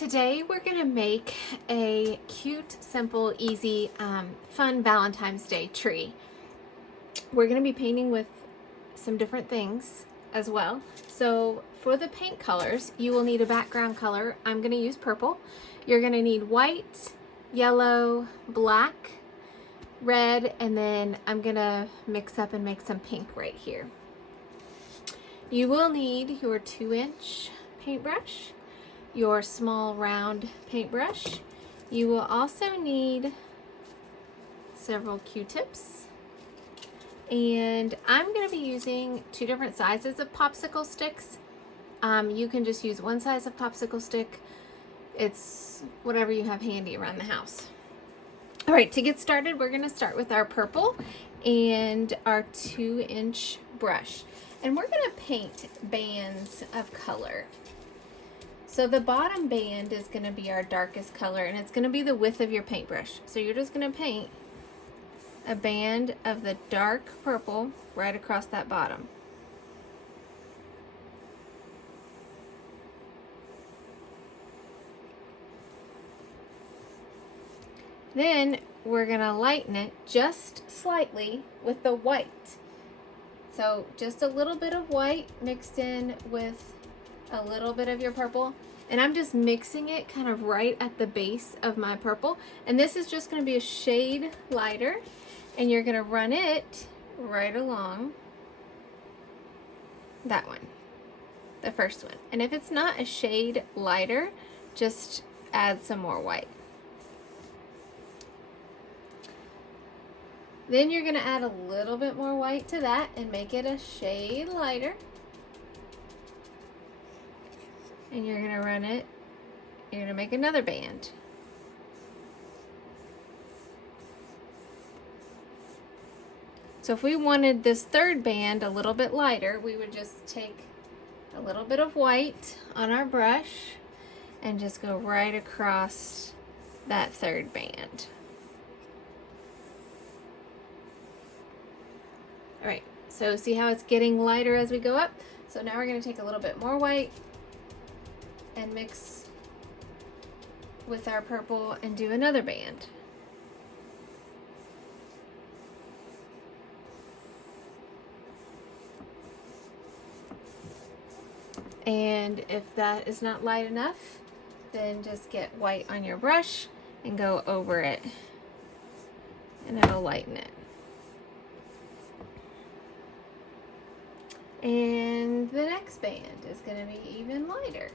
Today we're going to make a cute, simple, easy, fun Valentine's Day tree. We're going to be painting with some different things as well. So for the paint colors, you will need a background color. I'm going to use purple. You're going to need white, yellow, black, red, and then I'm going to mix up and make some pink right here. You will need your 2-inch paintbrush, your small round paintbrush. You will also need several Q-tips, and I'm going to be using 2 different sizes of popsicle sticks. You can just use one size of popsicle stick. It's whatever you have handy around the house. All right, to get started, we're going to start with our purple and our 2-inch brush, and we're going to paint bands of color. So the bottom band is going to be our darkest color, and it's going to be the width of your paintbrush. So you're just going to paint a band of the dark purple right across that bottom. Then we're going to lighten it just slightly with the white. So just a little bit of white mixed in with a little bit of your purple, and I'm just mixing it kind of right at the base of my purple, and this is just going to be a shade lighter, and you're going to run it right along that one, the first one. And if it's not a shade lighter, just add some more white. Then you're going to add a little bit more white to that and make it a shade lighter. And you're going to run it, you're going to make another band. So if we wanted this third band a little bit lighter, we would just take a little bit of white on our brush and just go right across that third band. All right, so see how it's getting lighter as we go up? So now we're going to take a little bit more white and mix with our purple and do another band. And if that is not light enough, then just get white on your brush and go over it, and it'll lighten it. And the next band is going to be even lighter.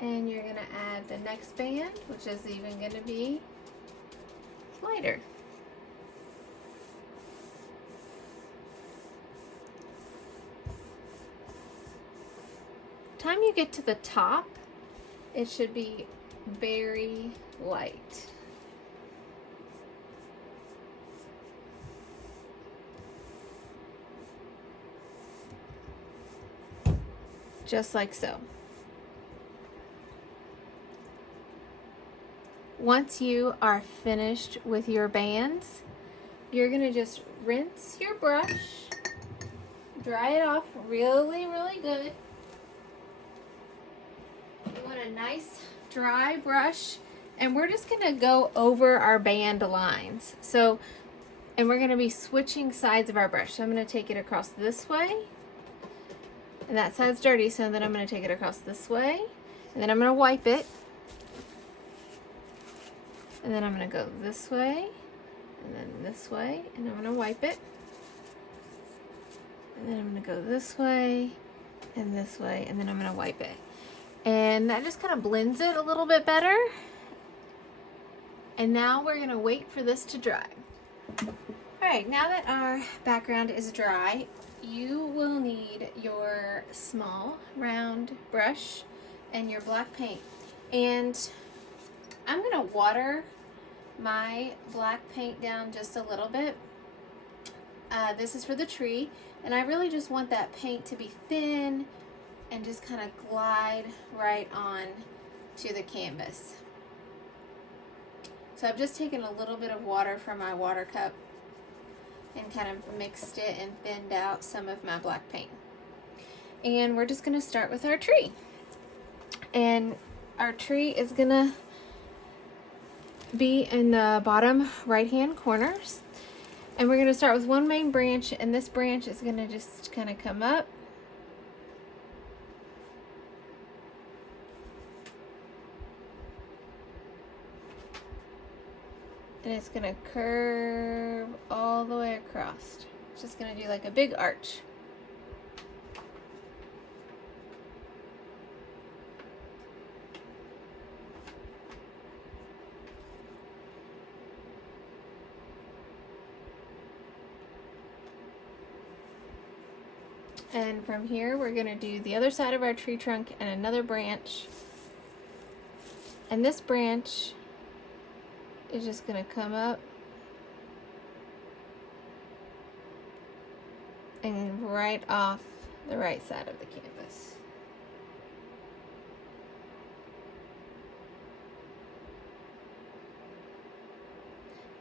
And you're going to add the next band, which is even going to be lighter. Time you get to the top, it should be very light. Just like so. Once you are finished with your bands, you're going to just rinse your brush, dry it off really, really good. You want a nice dry brush, and we're just going to go over our band lines. So, and we're going to be switching sides of our brush. So I'm going to take it across this way, and that side's dirty, so then I'm going to take it across this way, and then I'm going to wipe it. And then I'm going to go this way, and then this way, and I'm going to wipe it. And then I'm going to go this way, and then I'm going to wipe it. And that just kind of blends it a little bit better. And now we're going to wait for this to dry. All right, now that our background is dry, you will need your small round brush and your black paint. And I'm going to water my black paint down just a little bit. This is for the tree, and I really just want that paint to be thin and just kind of glide right on to the canvas. So I've just taken a little bit of water from my water cup and kind of mixed it and thinned out some of my black paint. And we're just gonna start with our tree. And our tree is gonna be in the bottom right hand corners. And we're gonna start with one main branch, and this branch is gonna just kind of come up. And it's gonna curve all the way across. It's just gonna do like a big arch. And from here, we're gonna do the other side of our tree trunk and another branch. And this branch is just gonna come up and right off the right side of the canvas.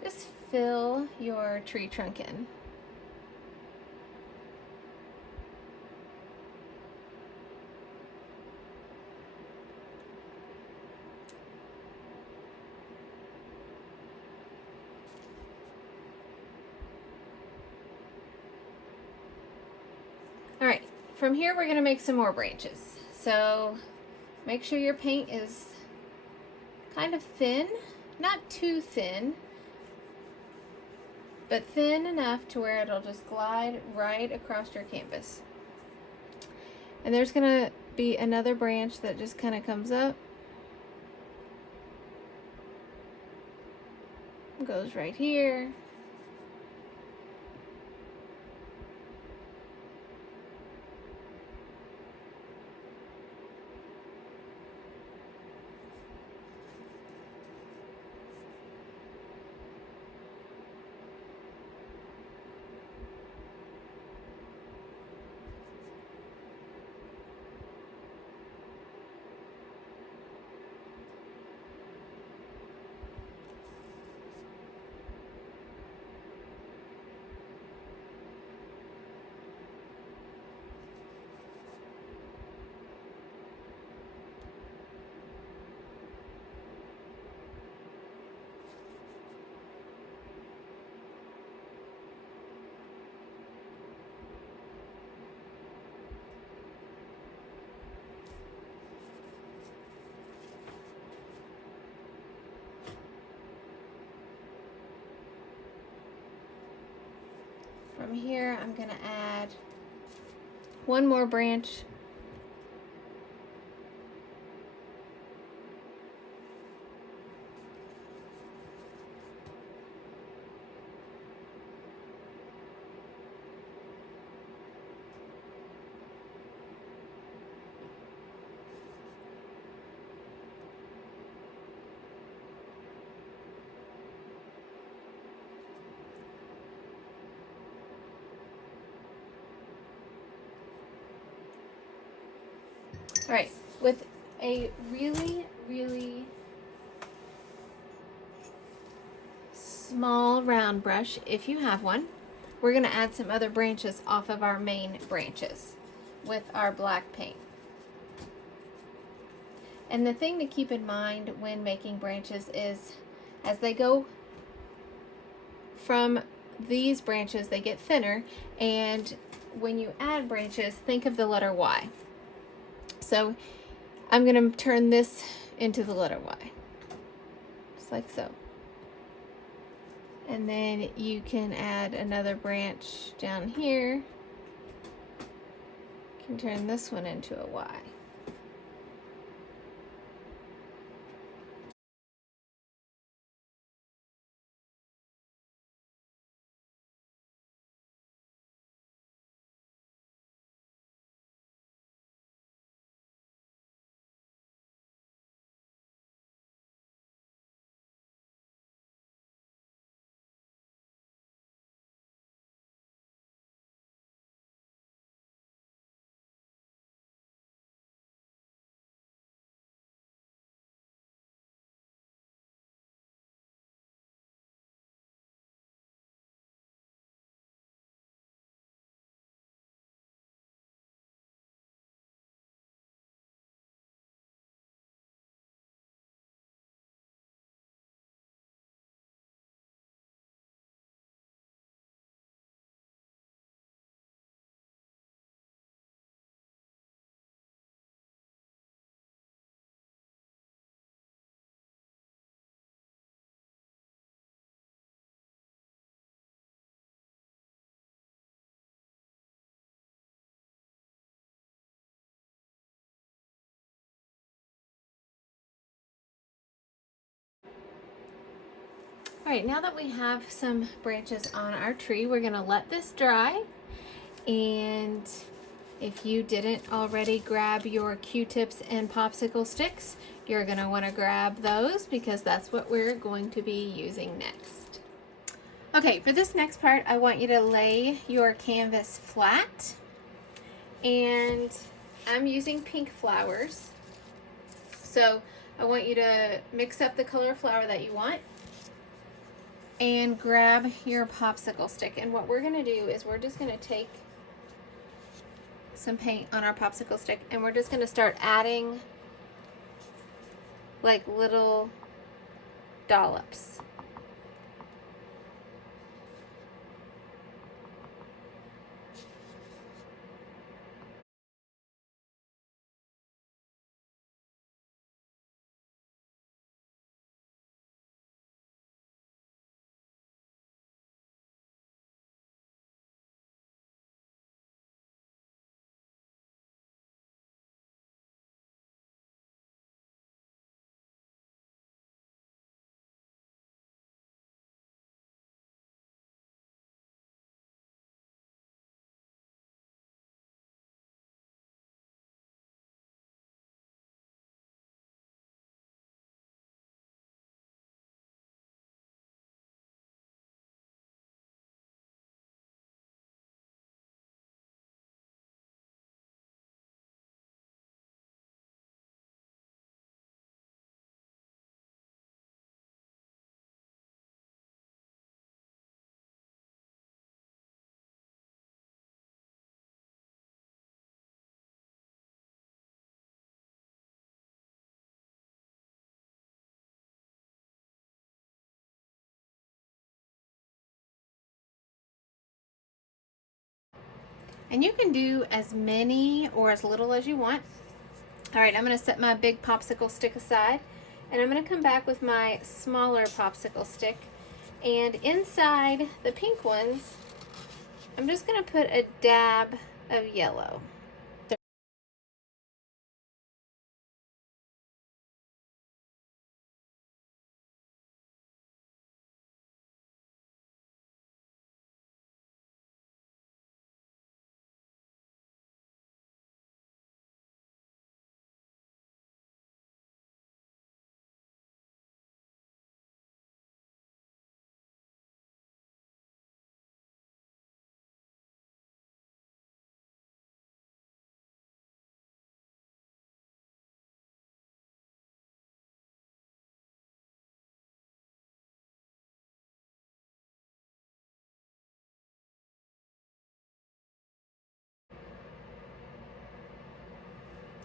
Just fill your tree trunk in. All right, from here we're gonna make some more branches. So make sure your paint is kind of thin, not too thin, but thin enough to where it'll just glide right across your canvas. And there's gonna be another branch that just kind of comes up, goes right here. From here, I'm gonna add one more branch. All right, with a really, really small round brush, if you have one, we're gonna add some other branches off of our main branches with our black paint. And the thing to keep in mind when making branches is as they go from these branches, they get thinner, and when you add branches, think of the letter Y. So I'm going to turn this into the letter Y, just like so. And then you can add another branch down here. You can turn this one into a Y. All right, now that we have some branches on our tree, we're gonna let this dry. And if you didn't already grab your Q-tips and popsicle sticks, you're gonna wanna grab those because that's what we're going to be using next. Okay, for this next part, I want you to lay your canvas flat, and I'm using pink flowers. So I want you to mix up the color of flower that you want and grab your popsicle stick. And what we're gonna do is we're just gonna take some paint on our popsicle stick and we're just gonna start adding like little dollops. And you can do as many or as little as you want. All right, I'm gonna set my big popsicle stick aside and I'm gonna come back with my smaller popsicle stick. And inside the pink ones, I'm just gonna put a dab of yellow.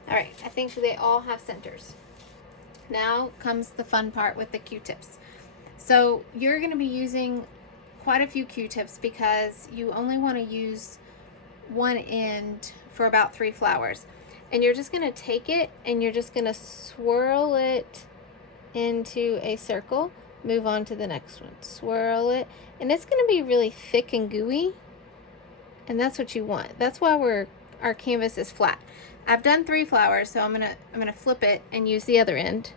All right, I think they all have centers. Now comes the fun part with the Q-tips. So you're gonna be using quite a few Q-tips because you only wanna use one end for about 3 flowers. And you're just gonna take it and you're just gonna swirl it into a circle, move on to the next one, swirl it, and it's gonna be really thick and gooey, and that's what you want. That's why our canvas is flat. I've done 3 flowers, so I'm gonna flip it and use the other end.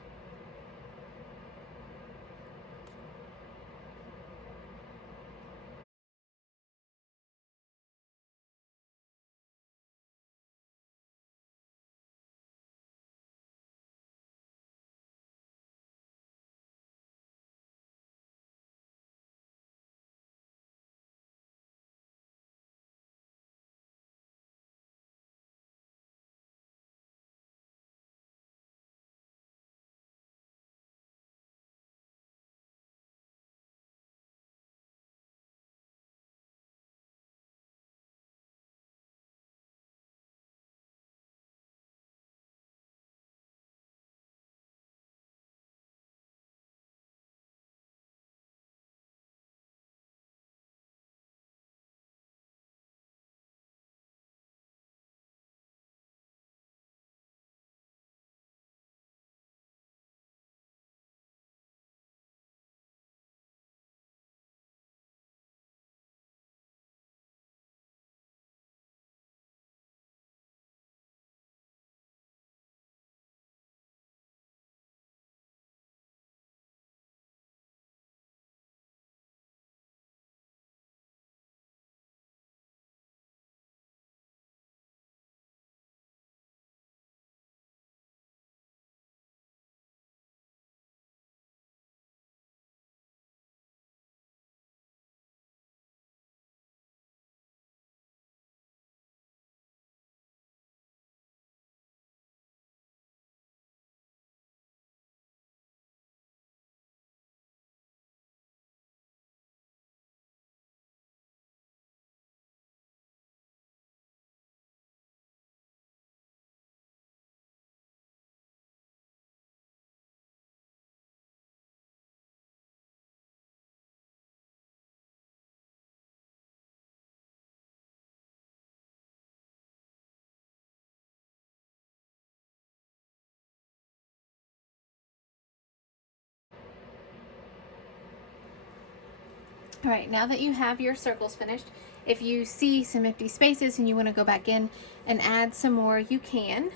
All right, now that you have your circles finished, if you see some empty spaces and you want to go back in and add some more, you can.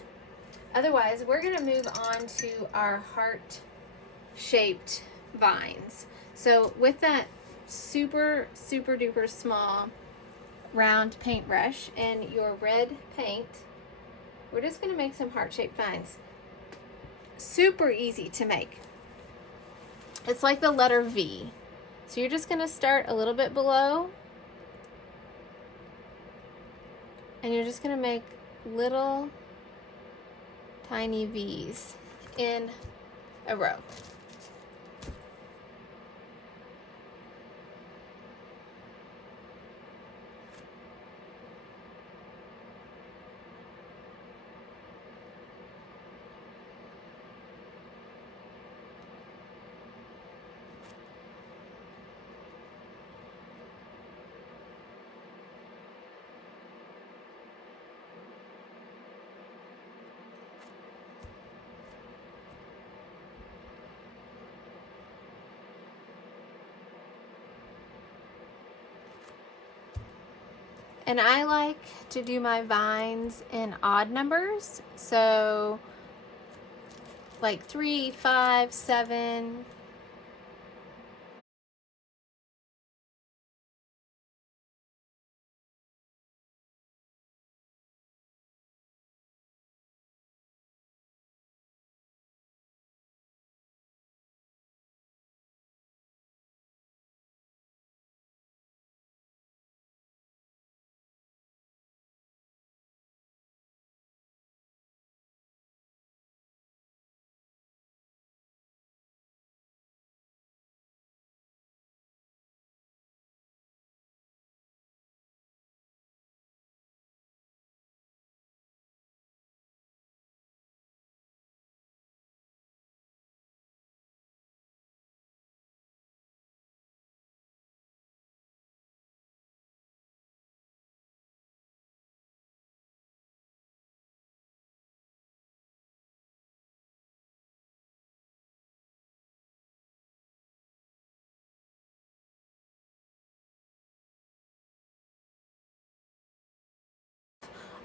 Otherwise, we're going to move on to our heart-shaped vines. So with that super duper small round paintbrush and your red paint, we're just going to make some heart-shaped vines. Super easy to make. It's like the letter V. So you're just going to start a little bit below, and you're just going to make little tiny V's in a row. And I like to do my vines in odd numbers, so like 3, 5, 7.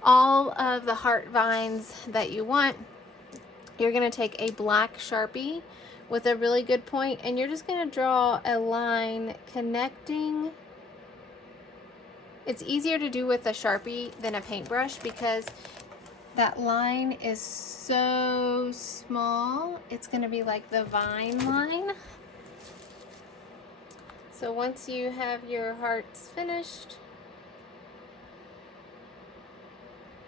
All of the heart vines that you want, you're going to take a black Sharpie with a really good point, and you're just going to draw a line connecting. It's easier to do with a Sharpie than a paintbrush because that line is so small. It's going to be like the vine line. So once you have your hearts finished,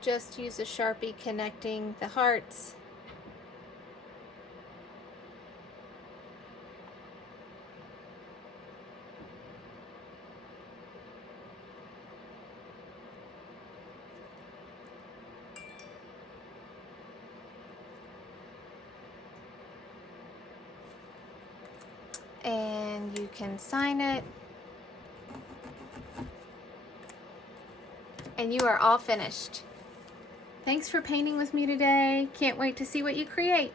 just use a Sharpie connecting the hearts. And you can sign it. And you are all finished. Thanks for painting with me today. Can't wait to see what you create.